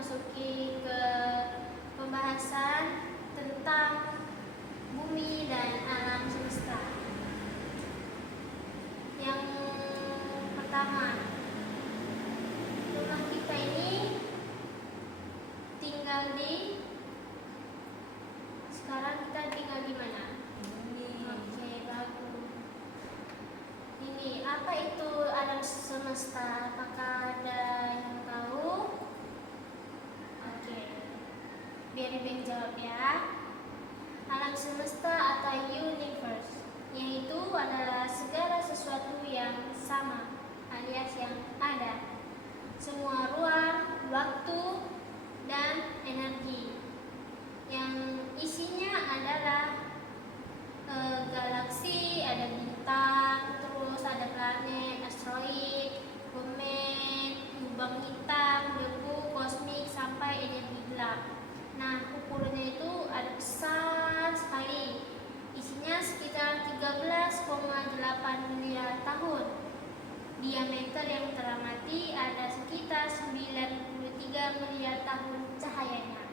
memasuki ke pembahasan tentang bumi dan alam semesta. Yang pertama, rumah kita ini sekarang kita tinggal di mana? Oke, bagus. Ini apa itu alam semesta? Apakah ada yang tahu? Oke, biar Ibeng jawab ya. Alam semesta atau universe, yaitu adalah segala sesuatu yang sama alias yang ada, semua ruang, waktu, dan energi yang isinya adalah galaksi, ada bintang, terus ada planet, asteroid, komet, lubang hitam, debu kosmik, sampai energi gelap. Nah, ukurannya itu ada besar sekali. Isinya sekitar 13,8 miliar tahun. Diameter yang teramati ada sekitar 93 miliar tahun cahayanya.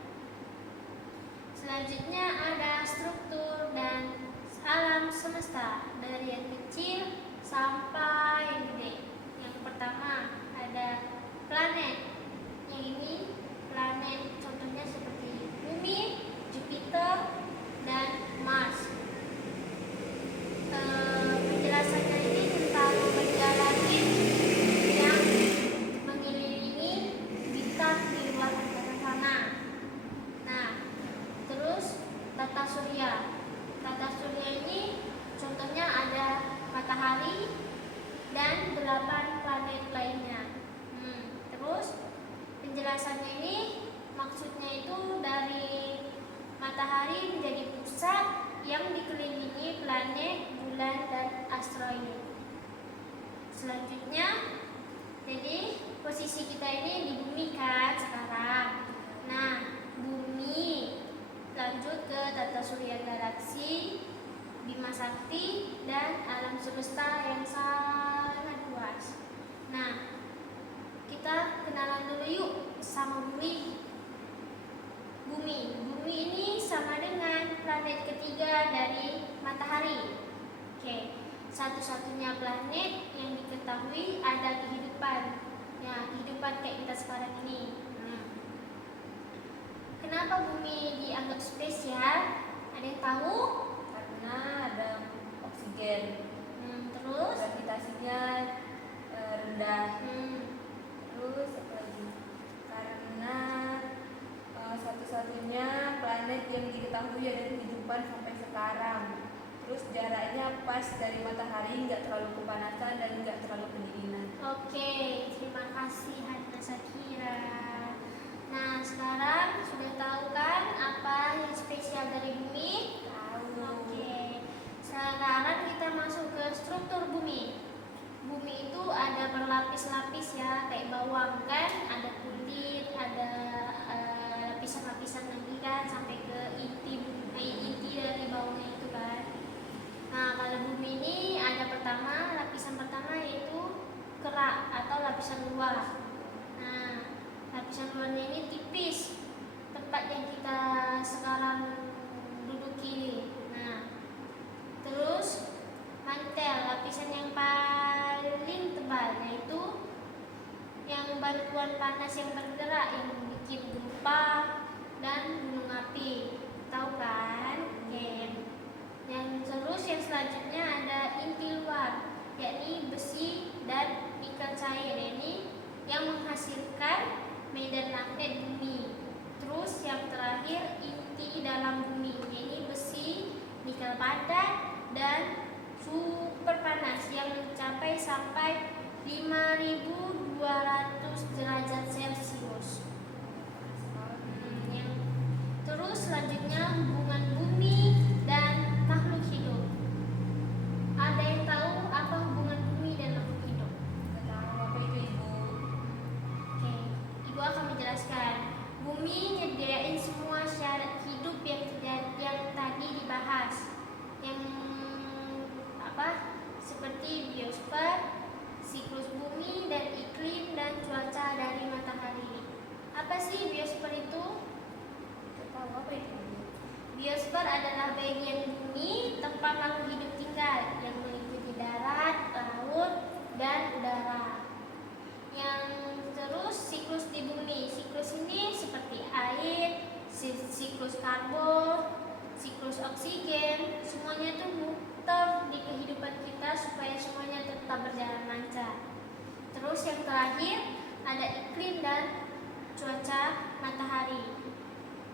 Selanjutnya ada struktur dan alam semesta dari yang kecil sampai yang gede. Yang pertama ada planet. Yang ini planet contohnya seperti Bumi, Jupiter, dan Mars. Penjelasannya ini tentang benda langit yang mengelilingi bintang di luar angkasa sana. Nah, terus tata surya. Tata surya ini contohnya ada matahari dan 8 planet lainnya. Terus penjelasannya ini maksudnya itu dari matahari menjadi pusat yang dikelilingi planet, bulan, dan asteroid. Selanjutnya, jadi posisi kita ini di bumi kan sekarang. Nah, bumi, lanjut ke tata surya, galaksi, Bima Sakti, dan alam semesta yang sangat luas. Nah, kita kenalan dulu yuk sama bumi. Bumi ini sama dengan planet ketiga dari matahari. Oke, satu-satunya planet yang diketahui ada kehidupan. Ya, kehidupan kayak kita sekarang ini. Kenapa bumi dianggap spesial? Ada yang tahu? Karena ada oksigen. Terus? Gravitasinya rendah. Terus apa lagi? Karena satu-satunya planet yang diketahui ada kehidupan sampai sekarang. Terus jaraknya pas dari matahari, nggak terlalu kepanasan dan nggak terlalu kedinginan. Oke, terima kasih Hana Sakira. Nah, sekarang sudah tahu kan apa yang spesial dari bumi? Tahu. Oke, sekarang kita masuk ke struktur bumi. Bumi itu ada berlapis-lapis ya, kayak bawang kan, ada kulit, ada lapisan-lapisan lagi kan, sampai ke inti dari bawahnya itu kan. Nah, kalau bumi ini ada lapisan pertama yaitu kerak atau lapisan luar. Nah, lapisan luarnya ini tipis, tempat yang kita sekarang duduki. Nah, terus mantel, lapisan yang paling tebal, yaitu yang batuan panas yang bergerak yang bikin gempa dan gunung api. Tahu kan? Oke. Yang selanjutnya ada inti luar, yakni besi dan nikel cair, ini yang menghasilkan medan magnet bumi. Terus yang terakhir inti dalam bumi, yakni besi, nikel padat, dan super panas yang mencapai sampai 5.200 derajat Celcius. Terus selanjutnya hubungan bumi dan makhluk hidup. Ada yang tahu apa hubungan bumi dan makhluk hidup? Nggak tahu apa itu Ibu. Oke, Ibu akan menjelaskan. Bumi nyediain semua syarat hidup yang tadi dibahas. Yang seperti biosfer, siklus bumi dan iklim dan cuaca dari matahari. Apa sih biosfer? biosfer adalah bagian bumi tempat makhluk hidup tinggal yang meliputi darat, laut, dan udara. Yang terus siklus di bumi. Siklus ini seperti air, siklus karbon, siklus oksigen, semuanya itu muter di kehidupan kita supaya semuanya tetap berjalan lancar. Terus yang terakhir ada iklim dan cuaca matahari.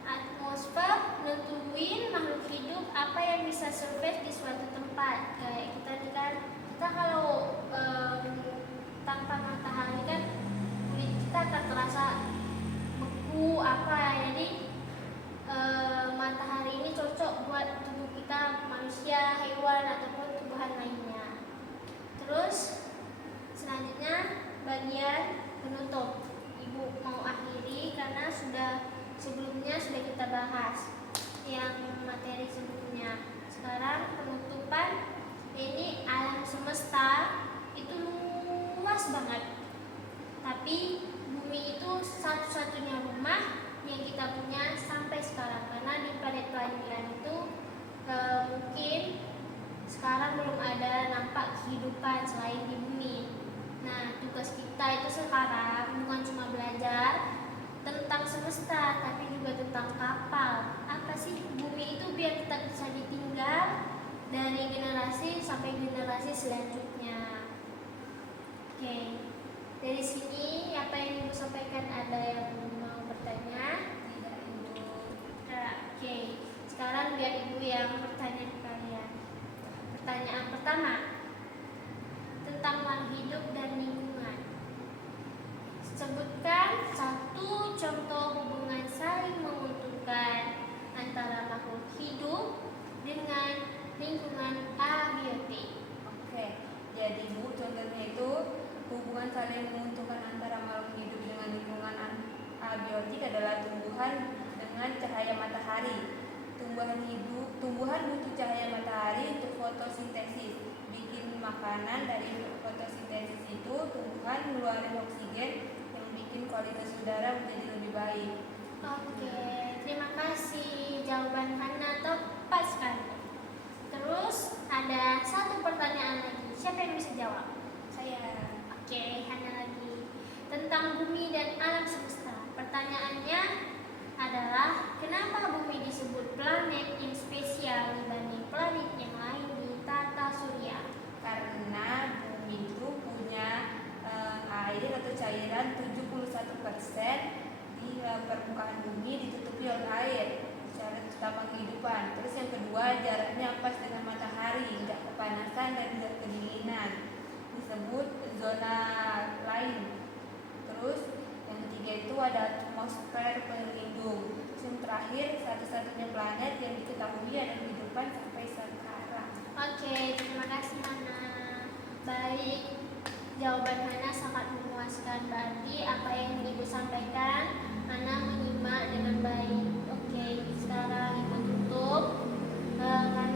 Atmosfer nentuin makhluk hidup apa yang bisa survive di suatu tempat. Kayak kita nih kan, kita kalau tanpa matahari kan kulit kita akan terasa beku apa. Jadi matahari ini cocok buat tubuh kita, manusia, hewan ataupun tumbuhan lainnya. Terus selanjutnya bagian penutup. Ibu mau akhiri karena sebelumnya sudah kita bahas yang materi sebelumnya. Sekarang penutupan. Ini alam semesta itu luas banget. Tapi bumi itu satu-satunya rumah yang kita punya sampai sekarang, karena di planet kelahiran itu mungkin sekarang belum ada nampak kehidupan selain di bumi. Nah, tugas kita itu sekarang bukan cuma belajar tentang semesta, tapi juga tentang kapal. Apa sih bumi itu biar kita bisa ditinggal dari generasi sampai generasi selanjutnya. Oke, dari sini apa yang Ibu sampaikan, ada yang mau bertanya? Tidak, Ibu. Oke, sekarang biar Ibu yang bertanya ke kalian. Pertanyaan pertama tentang makhluk hidup dan lingkungan. Sebutkan satu contoh hubungan saling menguntungkan antara makhluk hidup dengan lingkungan abiotik. Oke, jadi Bu, contohnya itu hubungan saling menguntungkan antara makhluk hidup dengan lingkungan abiotik adalah tumbuhan dengan cahaya matahari. Tumbuhan butuh cahaya matahari untuk fotosintesis, bikin makanan. Dari fotosintesis itu tumbuhan mengeluarkan oksigen yang bikin kualitas udara menjadi lebih baik. Oke, terima kasih. Jawaban Hana tepat sekali. Terus ada satu pertanyaan lagi. Siapa yang bisa jawab? Saya. Oke, Hana lagi. Tentang bumi dan alam semesta. Pertanyaannya adalah kenapa bumi disebut planet yang spesial dibanding planet yang lain di tata surya? Karena bumi itu punya air atau cairan 71% di permukaan bumi ditutupi oleh air secara utama kehidupan. Terus yang kedua, jaraknya pas dengan matahari, tidak kepanasan dan tidak kedinginan, disebut zona lain. Terus yang ketiga itu ada atmosfer pelindung. Terus yang terakhir, satu-satunya planet yang diketahui ada kehidupan sampai sekarang. Oke, terima kasih Hana. Baik, jawaban Hana sangat memuaskan. Berarti apa yang Ibu sampaikan Hana menyimak dengan baik. Oke, sekarang Ibu tutup karena